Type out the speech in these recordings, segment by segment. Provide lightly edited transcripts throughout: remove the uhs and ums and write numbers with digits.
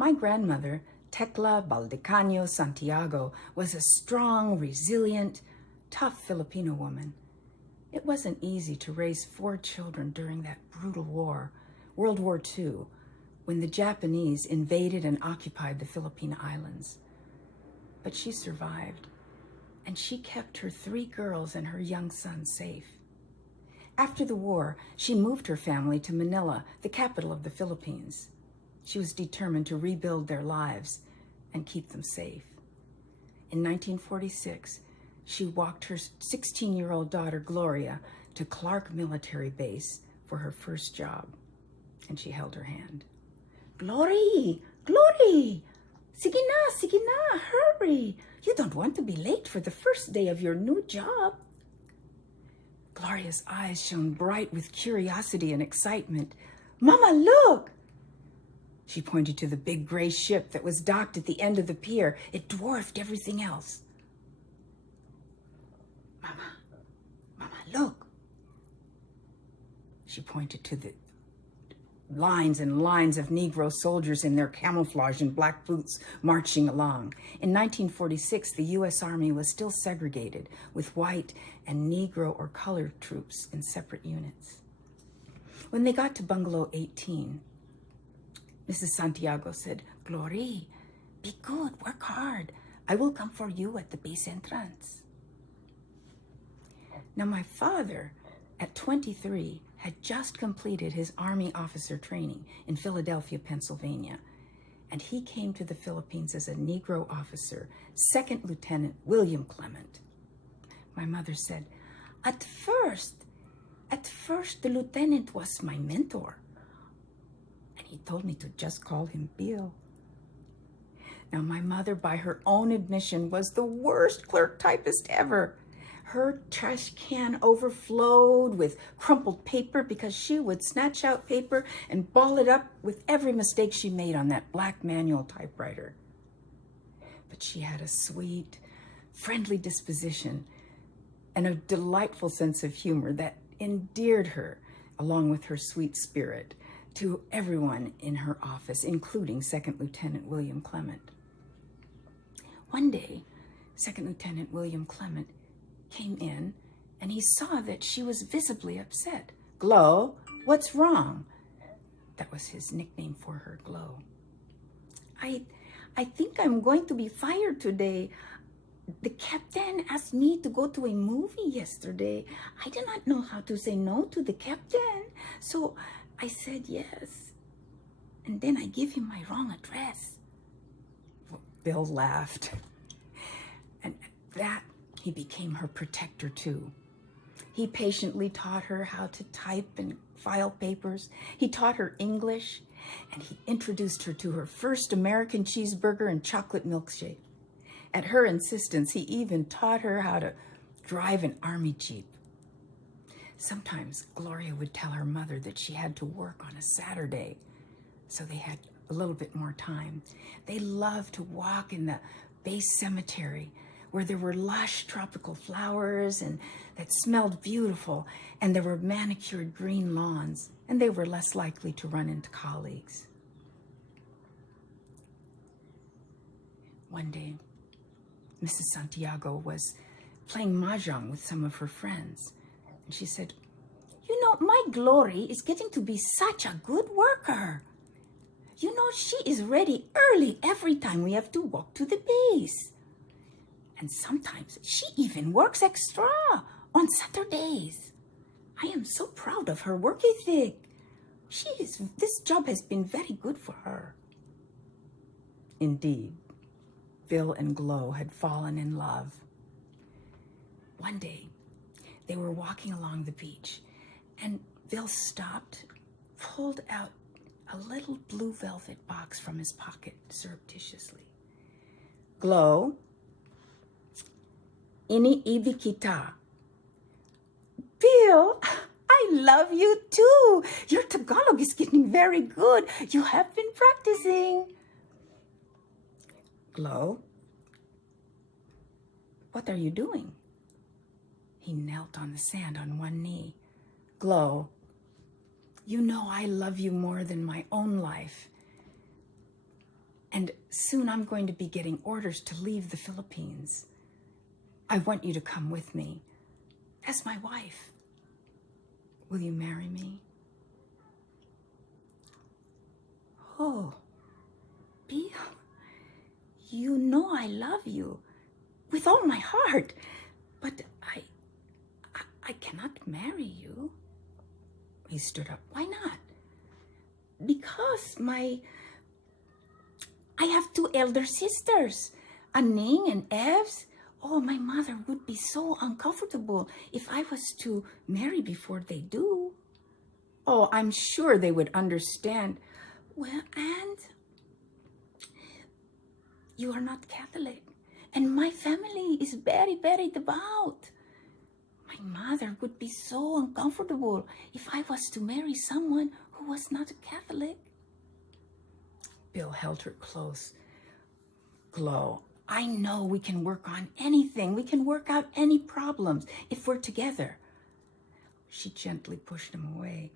My grandmother, Tecla Baldecaño Santiago, was a strong, resilient, tough Filipino woman. It wasn't easy to raise 4 children during that brutal war, World War II, when the Japanese invaded and occupied the Philippine Islands. But she survived, and she kept her 3 girls and her young son safe. After the war, she moved her family to Manila, the capital of the Philippines. She was determined to rebuild their lives and keep them safe. In 1946, she walked her 16-year-old daughter, Gloria, to Clark Military Base for her first job, and she held her hand. Glory, Glory, sige na, hurry. You don't want to be late for the first day of your new job. Gloria's eyes shone bright with curiosity and excitement. Mama, look! She pointed to the big gray ship that was docked at the end of the pier. It dwarfed everything else. Mama, look! She pointed to the lines and lines of Negro soldiers in their camouflage and black boots marching along. In 1946, the U.S. Army was still segregated, with white and Negro or colored troops in separate units. When they got to Bungalow 18, Mrs. Santiago said, Glory, be good, work hard. I will come for you at the base entrance. Now, my father, at 23, had just completed his Army officer training in Philadelphia, Pennsylvania, and he came to the Philippines as a Negro officer, Second Lieutenant William Clement. My mother said, At first, the lieutenant was my mentor, and he told me to just call him Bill. Now, my mother, by her own admission, was the worst clerk typist ever. Her trash can overflowed with crumpled paper because she would snatch out paper and ball it up with every mistake she made on that black manual typewriter. But she had a sweet, friendly disposition and a delightful sense of humor that endeared her, along with her sweet spirit, to everyone in her office, including Second Lieutenant William Clement. One day, Second Lieutenant William Clement came in, and he saw that she was visibly upset. Glow, what's wrong? That was his nickname for her, Glow. I think I'm going to be fired today. The captain asked me to go to a movie yesterday. I did not know how to say no to the captain, so I said yes. And then I gave him my wrong address. Bill laughed. And that he became her protector too. He patiently taught her how to type and file papers. He taught her English, and he introduced her to her first American cheeseburger and chocolate milkshake. At her insistence, he even taught her how to drive an army jeep. Sometimes Gloria would tell her mother that she had to work on a Saturday, so they had a little bit more time. They loved to walk in the base cemetery, where there were lush tropical flowers and that smelled beautiful, and there were manicured green lawns, and they were less likely to run into colleagues. One day, Mrs. Santiago was playing mahjong with some of her friends, and she said, You know, my Glory is getting to be such a good worker. You know, she is ready early every time we have to walk to the base. And sometimes she even works extra on Saturdays. I am so proud of her work ethic. This job has been very good for her. Indeed, Bill and Glow had fallen in love. One day, they were walking along the beach, and Bill stopped, pulled out a little blue velvet box from his pocket surreptitiously. Glow, iniibig kita. Bill, I love you too. Your Tagalog is getting very good. You have been practicing. Glow, what are you doing? He knelt on the sand on one knee. Glow, you know I love you more than my own life. And soon I'm going to be getting orders to leave the Philippines. I want you to come with me as my wife. Will you marry me? Oh, Bill, you know I love you with all my heart, but I cannot marry you. He stood up. Why not? Because I have two elder sisters, Aning and Evs. Oh, my mother would be so uncomfortable if I was to marry before they do. Oh, I'm sure they would understand. Well, and you are not Catholic, and my family is very, very devout. My mother would be so uncomfortable if I was to marry someone who was not a Catholic. Bill held her close. Glow, I know we can work on anything. We can work out any problems if we're together. She gently pushed him away.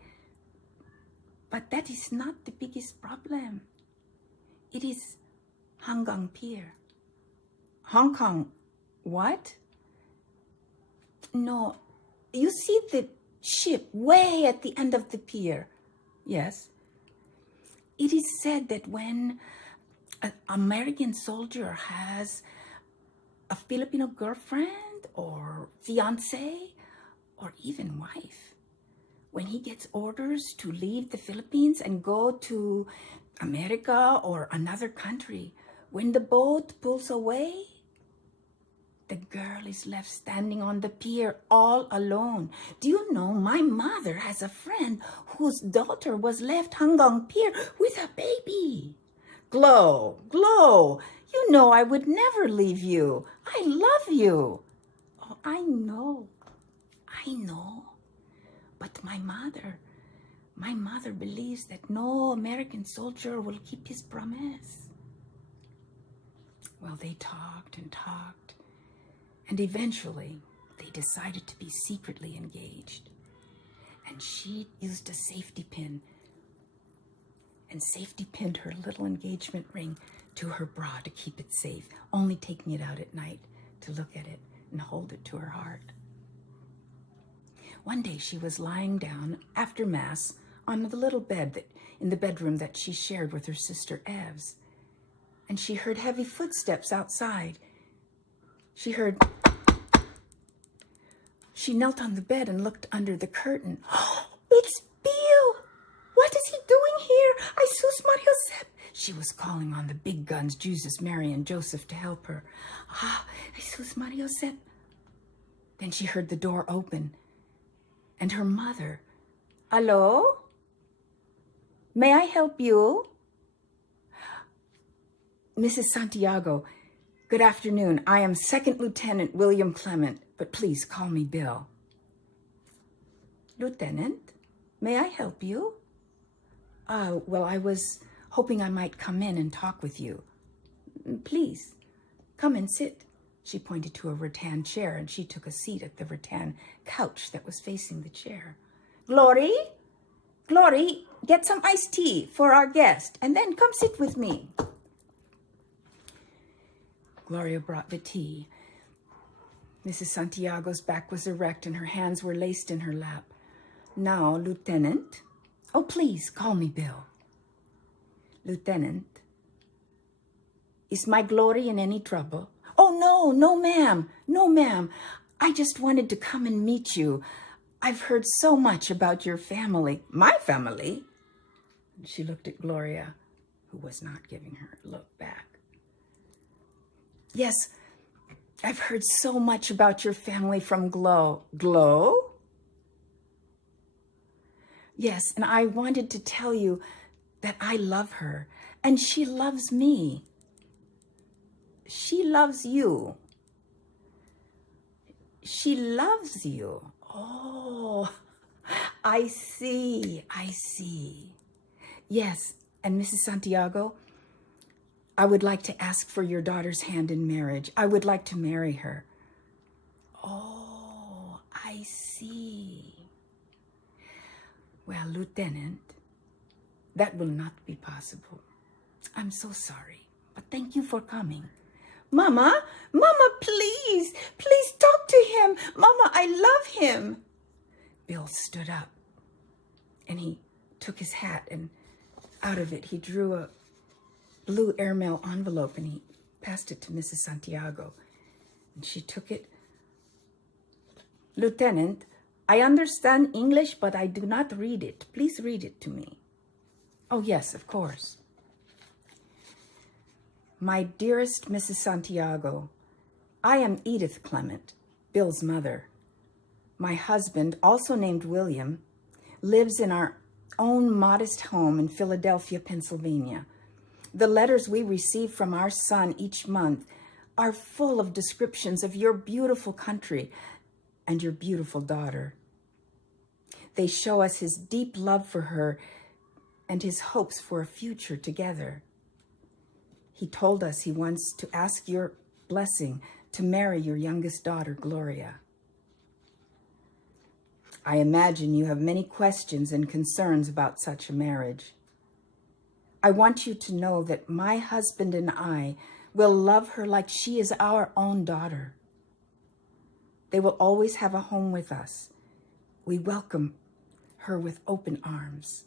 But that is not the biggest problem. It is Hanggang Pier. Hong Kong, what? No, you see the ship way at the end of the pier? Yes. It is said that when an American soldier has a Filipino girlfriend or fiance or even wife, when he gets orders to leave the Philippines and go to America or another country, when the boat pulls away, the girl is left standing on the pier all alone. Do you know, my mother has a friend whose daughter was left Hanggang Pier with a baby. Glow, you know I would never leave you. I love you. Oh, I know. But my mother believes that no American soldier will keep his promise. Well, they talked and talked. And eventually, they decided to be secretly engaged. And she used a safety pin and safety pinned her little engagement ring to her bra to keep it safe, only taking it out at night to look at it and hold it to her heart. One day she was lying down after Mass on the little bed in the bedroom that she shared with her sister Evs. And she heard heavy footsteps outside. She knelt on the bed and looked under the curtain. Oh, it's Bill! What is he doing here? Jesus Maria Josep! She was calling on the big guns, Jesus, Mary, and Joseph, to help her. Jesus Maria Josep. Then she heard the door open, and her mother. Hello? May I help you? Mrs. Santiago, good afternoon. I am Second Lieutenant William Clement, but please call me Bill. Lieutenant, may I help you? Well, I was hoping I might come in and talk with you. Please, come and sit. She pointed to a rattan chair, and she took a seat at the rattan couch that was facing the chair. Glory, get some iced tea for our guest, and then come sit with me. Gloria brought the tea. Mrs. Santiago's back was erect, and her hands were laced in her lap. Now, Lieutenant. Oh, please, call me Bill. Lieutenant, is my Glory in any trouble? Oh, no, ma'am. I just wanted to come and meet you. I've heard so much about your family. My family? She looked at Gloria, who was not giving her a look back. Yes, I've heard so much about your family from Glow. Glow? Yes, and I wanted to tell you that I love her, and she loves me. She loves you. She loves you. Oh, I see. Yes, and Mrs. Santiago, I would like to ask for your daughter's hand in marriage. I would like to marry her. Oh, I see. Well, Lieutenant, that will not be possible. I'm so sorry. But thank you for coming. Mama, Mama, please, please talk to him. Mama, I love him. Bill stood up and he took his hat, and out of it he drew a blue airmail envelope and he passed it to Mrs. Santiago. And she took it. Lieutenant, I understand English, but I do not read it. Please read it to me. Oh, yes, of course. My dearest Mrs. Santiago, I am Edith Clement, Bill's mother. My husband, also named William, lives in our own modest home in Philadelphia, Pennsylvania. The letters we receive from our son each month are full of descriptions of your beautiful country and your beautiful daughter. They show us his deep love for her and his hopes for a future together. He told us he wants to ask your blessing to marry your youngest daughter, Gloria. I imagine you have many questions and concerns about such a marriage. I want you to know that my husband and I will love her like she is our own daughter. They will always have a home with us. We welcome her with open arms.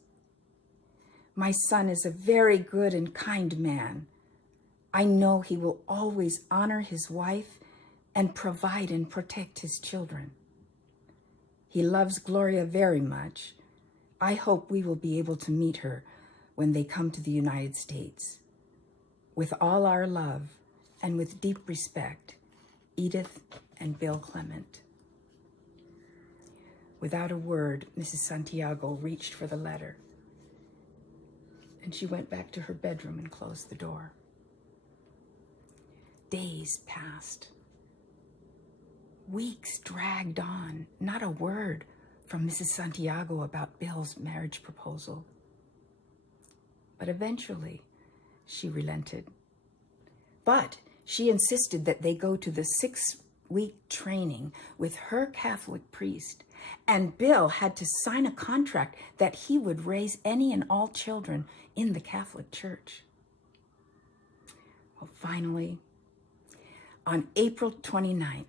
My son is a very good and kind man. I know he will always honor his wife and provide and protect his children. He loves Gloria very much. I hope we will be able to meet her when they come to the United States. With all our love and with deep respect, Edith and Bill Clement. Without a word, Mrs. Santiago reached for the letter, and she went back to her bedroom and closed the door. Days passed. Weeks dragged on, not a word from Mrs. Santiago about Bill's marriage proposal. But eventually, she relented. But she insisted that they go to the 6-week training with her Catholic priest, and Bill had to sign a contract that he would raise any and all children in the Catholic Church. Well, finally, on April 29th,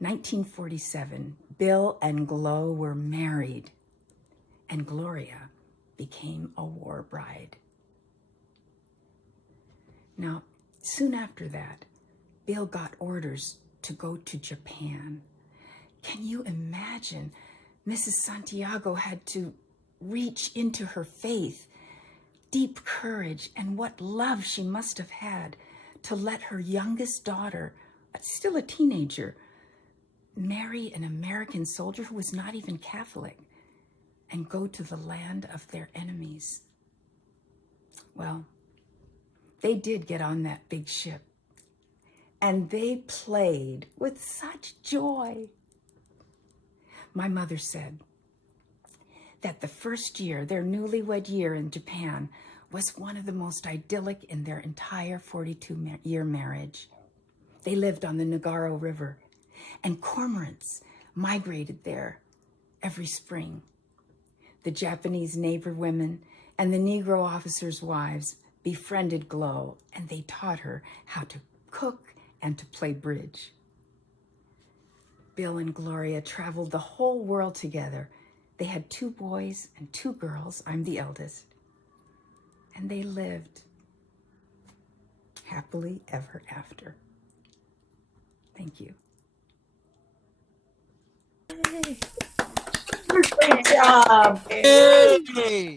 1947, Bill and Glo were married, and Gloria became a war bride. Now, soon after that, Bill got orders to go to Japan. Can you imagine? Mrs. Santiago had to reach into her faith, deep courage, and what love she must have had to let her youngest daughter, still a teenager, marry an American soldier who was not even Catholic and go to the land of their enemies. Well, they did get on that big ship, and they played with such joy. My mother said that the first year, their newlywed year in Japan, was one of the most idyllic in their entire 42-year marriage. They lived on the Nagaro River, and cormorants migrated there every spring. The Japanese neighbor women and the Negro officers' wives befriended Glo, and they taught her how to cook and to play bridge. Bill and Gloria traveled the whole world together. They had 2 boys and 2 girls. I'm the eldest. And they lived happily ever after. Thank you. Great job. Hey!